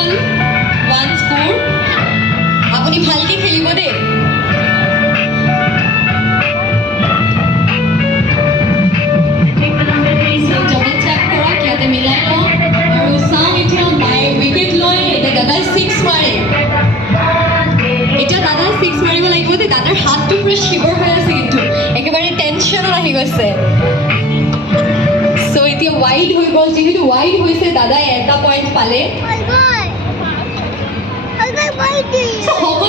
1 স্কোৰ আপুনি ভালকে খেলিব দেই ডবল চেক কৰক ইয়াতে মিলাই লওঁ আৰু চাওঁ এতিয়া মায়ে উইকেট লয় এতিয়া দাদাই 6 মাৰে এতিয়া দাদাই 6 মাৰিব লাগিব দেই দাদাৰ হাতটো পুৰা শিৱৰ হৈ আছে কিন্তু একেবাৰে টেনশ্যনত আহি গৈছে চ' এতিয়া ৱাইড হৈ গ'ল যিহেতু ৱাইড হৈছে দাদাই এটা পইণ্ট পালে হ'ব